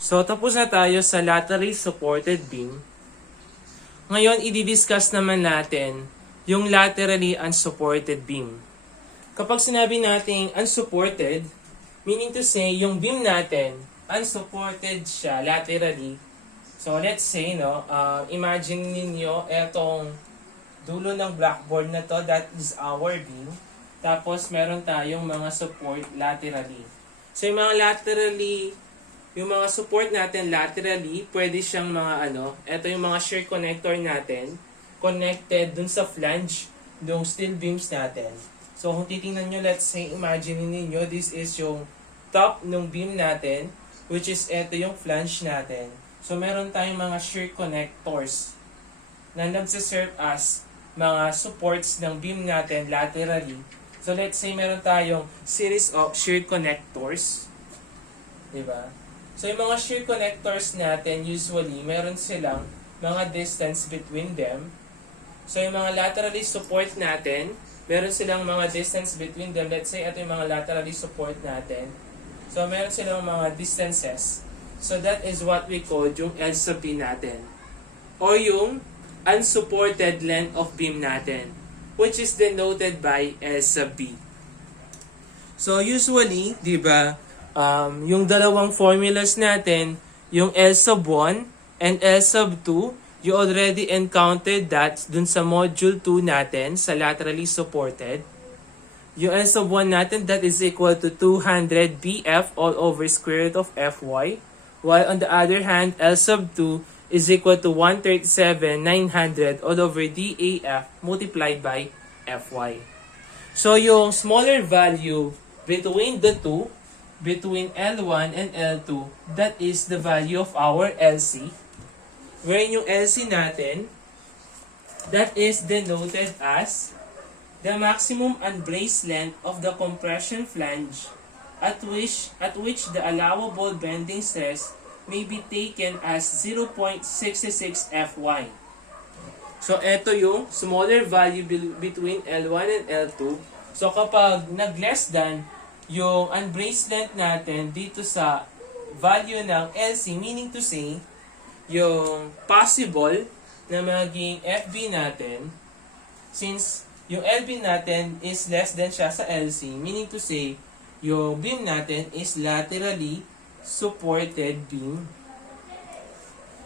So, tapos na tayo sa laterally supported beam. Ngayon, i-discuss naman natin yung laterally unsupported beam. Kapag sinabi natin unsupported, meaning to say, yung beam natin, unsupported siya laterally. So, let's say, imagine ninyo etong dulo ng blackboard na to, that is our beam. Tapos, meron tayong mga support laterally. So, yung mga support natin laterally, pwede siyang ito yung mga shear connector natin, connected dun sa flange ng steel beams natin. So, kung titingnan nyo, let's say, imagine niyo this is yung top ng beam natin, which is ito yung flange natin. So, meron tayong mga shear connectors na nagsiserve as mga supports ng beam natin laterally. So, let's say meron tayong series of shear connectors. Diba? So, yung mga shear connectors natin, usually, meron silang mga distance between them. So, yung mga laterally support natin, meron silang mga distance between them. Let's say, ito yung mga laterally support natin. So, meron silang mga distances. So, that is what we call yung L sub B natin. O yung unsupported length of beam natin, which is denoted by L sub B. So, usually, di ba, yung dalawang formulas natin, yung L sub 1 and L sub 2, you already encountered that dun sa module 2 natin, sa laterally supported. Yung L sub 1 natin, that is equal to 200 BF all over square root of Fy. While on the other hand, L sub 2 is equal to 137,900 all over DAF multiplied by Fy. So, yung smaller value between the two, between L1 and L2, that is the value of our LC. Wherein yung LC natin, that is denoted as the maximum unbraced length of the compression flange at which the allowable bending stress may be taken as 0.66 Fy. So, ito yung smaller value between L1 and L2. So, kapag nag-less than yung unbraced length natin dito sa value ng LC, meaning to say, yung possible na maging FB natin, since yung LB natin is less than siya sa LC, meaning to say, yung beam natin is laterally supported beam.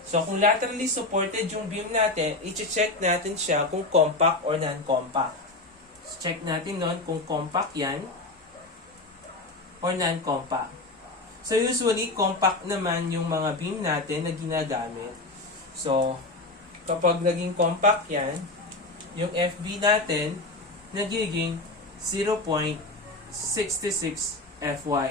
So, kung laterally supported yung beam natin, i-check natin siya kung compact or non-compact. So, check natin nun kung compact yan or non-compact. So, usually, compact naman yung mga beam natin na ginagamit. So, kapag naging compact yan, yung FB natin, nagiging 0.66 Fy.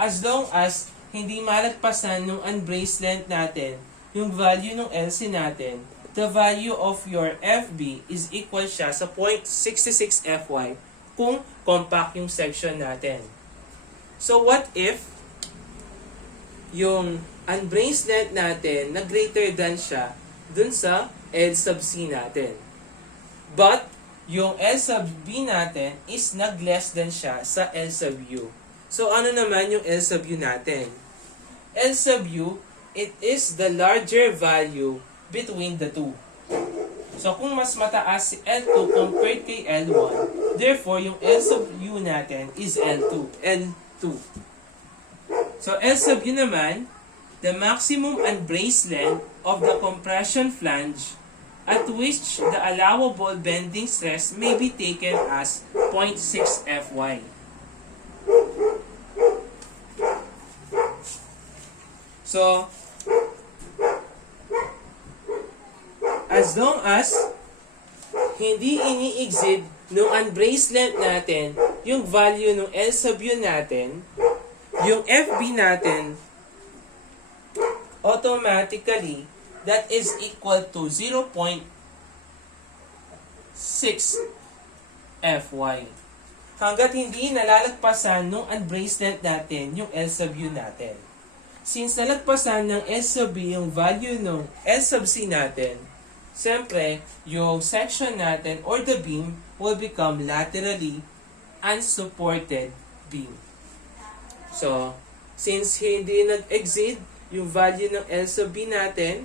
As long as hindi malagpasan ng unbraced length natin, yung value ng LC natin, the value of your FB is equal siya sa 0.66 Fy kung compact yung section natin. So, what if yung unbraced length natin na greater than siya dun sa L sub C natin? But, yung L sub B natin is nag-less than siya sa L sub U. So, ano naman yung L sub U natin? L sub U, it is the larger value between the two. So, kung mas mataas si L2 compared kay L1, therefore, yung L sub U natin is L2. So, L sub U naman, the maximum unbraced length of the compression flange at which the allowable bending stress may be taken as 0.6 Fy. So, as long as hindi ini-exceed nung unbraced length natin yung value ng L sub U natin, yung FB natin, automatically, that is equal to 0.6 Fy. Hanggat hindi nalalagpasan nung unbraced length natin yung L sub U natin. Since nalagpasan ng L sub B yung value ng L sub C natin, siyempre, yung section natin or the beam will become laterally unsupported beam. So, since hindi nag-exceed yung value ng L sub B natin,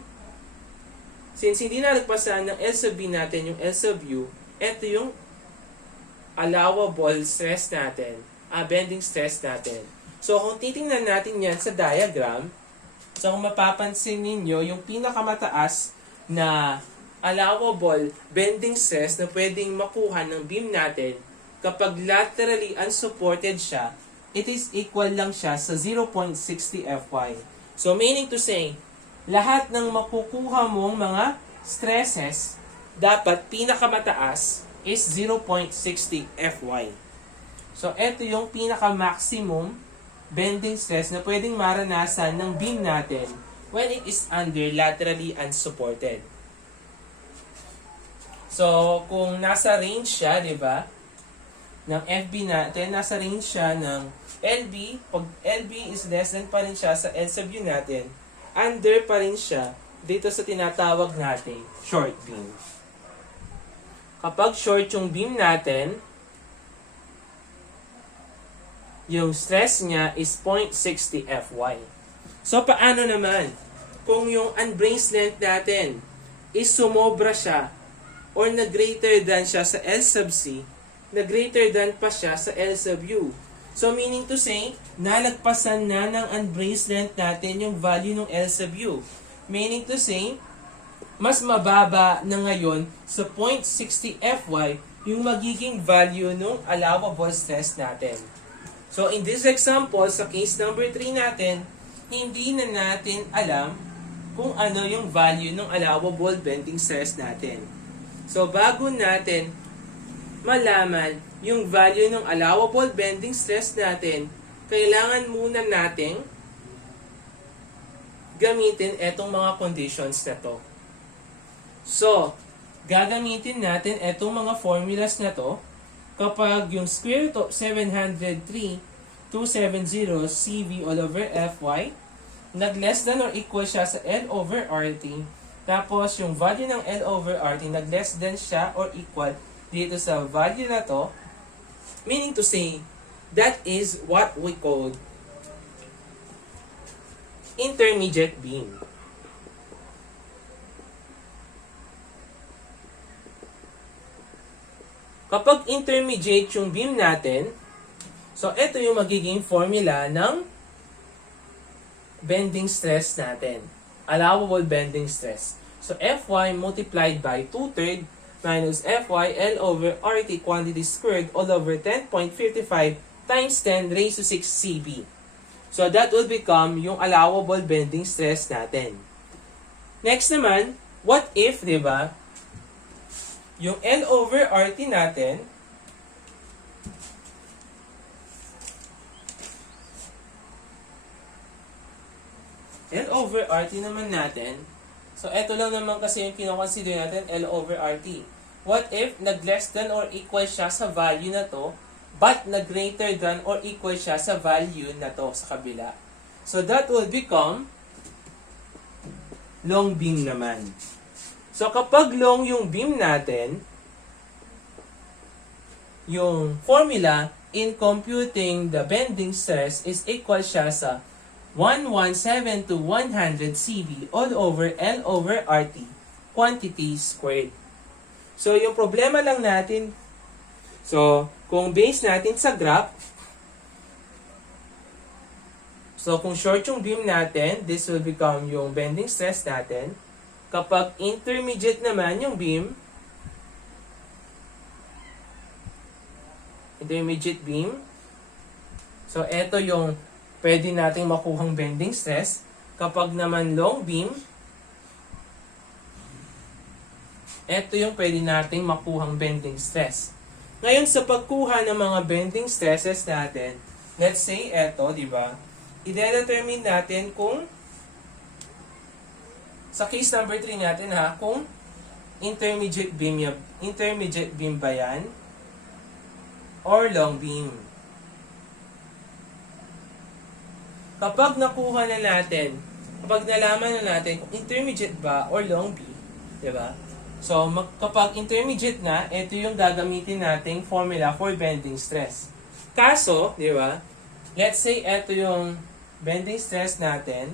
since hindi na nagpasa ng L sub B natin yung L sub U, ito yung allowable stress natin, bending stress natin. So, kung titingnan natin yan sa diagram, so kung mapapansin ninyo, yung pinakamataas na allowable bending stress na pwedeng makuha ng beam natin, kapag laterally unsupported siya, it is equal lang siya sa 0.60 Fy. So, meaning to say, lahat ng makukuha mong mga stresses, dapat pinakamataas is 0.60 Fy. So, ito yung pinaka-maximum bending stress na pwedeng maranasan ng beam natin when it is under laterally unsupported. So, kung nasa range siya, di ba, ng FB natin, nasa range siya ng LB, pag LB is less than pa rin siya sa L sub U natin, under pa rin siya dito sa tinatawag natin short beam. Kapag short yung beam natin, yung stress niya is 0.60 Fy. So, paano naman kung yung unbraced length natin is sumobra siya or na greater than siya sa L sub C, na greater than pa siya sa L sub U. So, meaning to say, nalagpasan na ng unbraced length natin yung value ng L sub U. Meaning to say, mas mababa na ngayon sa 0.60 Fy yung magiging value ng allowable stress natin. So, in this example, sa case number 3 natin, hindi na natin alam kung ano yung value ng allowable bending stress natin. So, bago natin malaman yung value ng allowable bending stress natin, kailangan muna nating gamitin etong mga conditions na to. So, gagamitin natin etong mga formulas na to kapag yung square root of 703,270 CV all over Fy, nag-less than or equal siya sa L over RT, tapos yung value ng L over RT, nag-less than siya or equal dito sa value na to, meaning to say, that is what we call intermediate beam. Kapag intermediate yung beam natin, so ito yung magiging formula ng bending stress natin. Allowable bending stress. So Fy multiplied by 2/3 minus Fy L over RT quantity squared all over 10.55 times 10 raised to 6 CV. So that will become yung allowable bending stress natin. Next naman, what if, di ba, yung L over RT natin, L over RT naman natin, so eto lang naman kasi yung kinoconsider natin, L over RT. What if nag-less than or equal siya sa value na to, but nag-greater than or equal siya sa value na to sa kabila? So that will become long beam naman. So, kapag long yung beam natin, yung formula in computing the bending stress is equal siya sa 117 to 100 CV all over L over RT quantity squared. So, yung problema lang natin, so, kung base natin sa graph, so, kung short yung beam natin, this will become yung bending stress natin. Kapag intermediate naman yung beam, intermediate beam, so eto yung pwede nating makuhang bending stress. Kapag naman long beam, eto yung pwede nating makuhang bending stress. Ngayon sa pagkuha ng mga bending stresses natin, let's say eto, di ba? I-determine natin kung sa case number 3 natin kung intermediate beam ba yan or long beam. Kapag nakuha na natin, kapag nalaman na natin kung intermediate ba or long beam, di ba? So, kapag intermediate na, ito yung gagamitin nating formula for bending stress. Kaso, di ba? Let's say ito yung bending stress natin.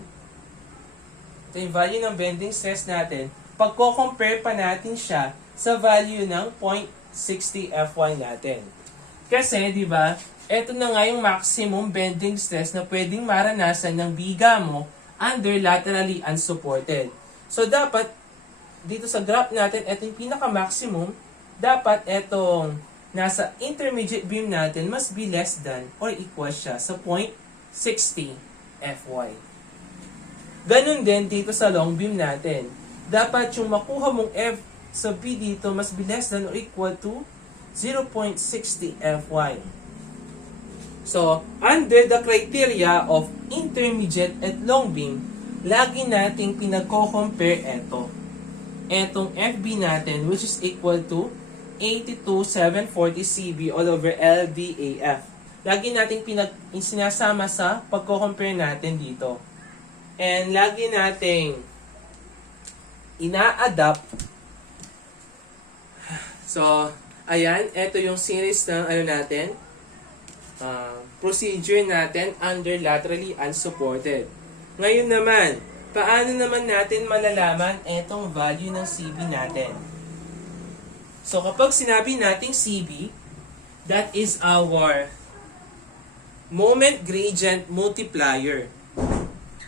Ito yung value ng bending stress natin. Pagko-compare pa natin siya sa value ng 0.60 Fy natin. Kasi, di ba, ito na nga yung maximum bending stress na pwedeng maranasan ng biga mo under laterally unsupported. So, dapat, dito sa graph natin, ito yung pinaka-maximum. Dapat, itong nasa intermediate beam natin must be less than or equal siya sa 0.60 Fy. Ganun din dito sa long beam natin. Dapat yung makuha mong F sa B dito must be less than or equal to 0.60 Fy. So, under the criteria of intermediate at long beam, lagi nating pinagko-compare ito. Etong FB natin, which is equal to 82,740 CV all over LDAF. Lagi nating sinasama sa pagko-compare natin dito. And lagi nating ina-adapt. So, ayan, ito yung series ng natin, procedure natin under laterally unsupported. Ngayon naman, paano naman natin malalaman itong value ng CB natin? So, kapag sinabi nating CB, that is our moment gradient multiplier.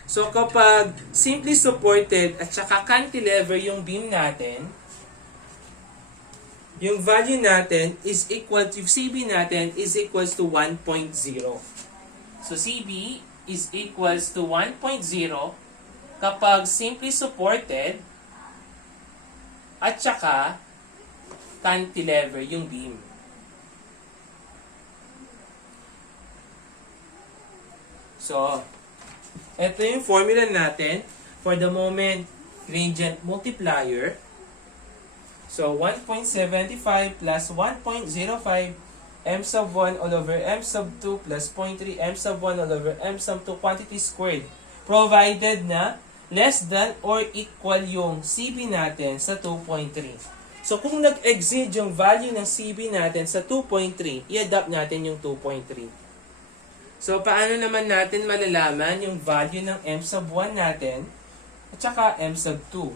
So, kapag simply supported at saka cantilever yung beam natin, yung value natin is equal to, CB natin is equals to 1.0. So, CB is equals to 1.0 kapag simply supported at saka cantilever yung beam. So, ito yung formula natin for the moment gradient multiplier. So, 1.75 plus 1.05 m sub 1 all over m sub 2 plus 0.3 m sub 1 all over m sub 2 quantity squared. Provided na less than or equal yung CB natin sa 2.3. So, kung nag-exceed yung value ng CB natin sa 2.3, i-adapt natin yung 2.3. So, paano naman natin malalaman yung value ng m sub 1 natin at saka m sub 2?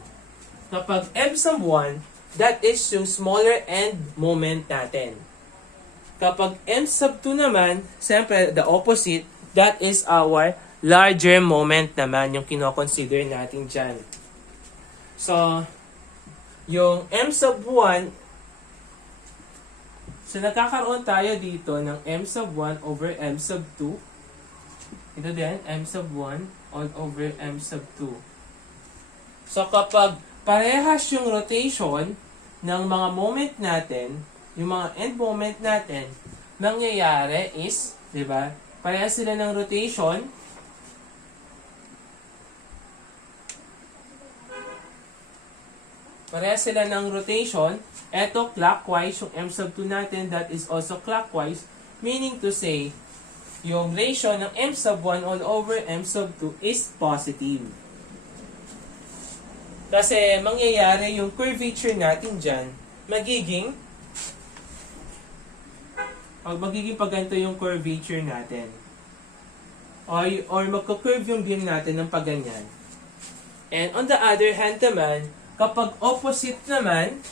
Kapag m sub 1, that is yung smaller end moment natin. Kapag m sub 2 naman, siyempre, the opposite, that is our larger moment naman yung kinoconsider natin dyan. So, yung m sub 1, so nagkakaroon tayo dito ng m sub 1 over m sub 2. Ito din, m sub 1 all over m sub 2. So, kapag parehas yung rotation ng mga moment natin, yung mga end moment natin, nangyayari is, di ba, parehas sila ng rotation. Parehas sila ng rotation. Ito, clockwise, yung m sub 2 natin, that is also clockwise, meaning to say, yung ratio ng m sub 1 all over m sub 2 is positive. Kasi mangyayari yung curvature natin dyan, magiging pag ganito yung curvature natin. Or magka-curve yung beam natin ng pagganyan. And on the other hand naman, kapag opposite naman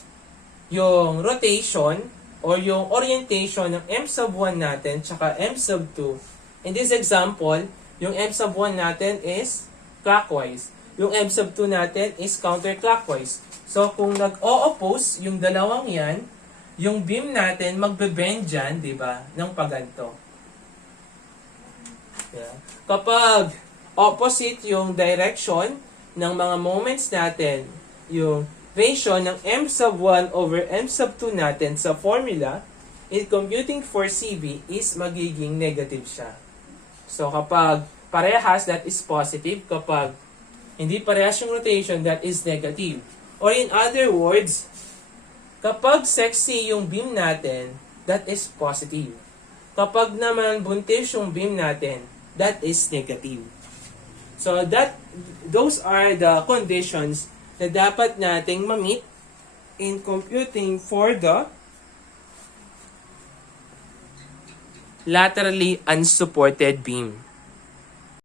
yung rotation or yung orientation ng m sub 1 natin tsaka m sub 2, in this example, yung m sub 1 natin is clockwise. Yung m sub 2 natin is counterclockwise. So, kung nag-o-oppose yung dalawang yan, yung beam natin magbe-bend dyan, di ba, ng paganto. Yeah. Kapag opposite yung direction ng mga moments natin, yung ratio ng m sub 1 over m sub 2 natin sa formula, in computing for CB is magiging negative siya. So, kapag parehas, that is positive. Kapag hindi parehas yung rotation, that is negative. Or in other words, kapag sexy yung beam natin, that is positive. Kapag naman buntis yung beam natin, that is negative. So those are the conditions na dapat nating ma-meet in computing for the laterally unsupported beam.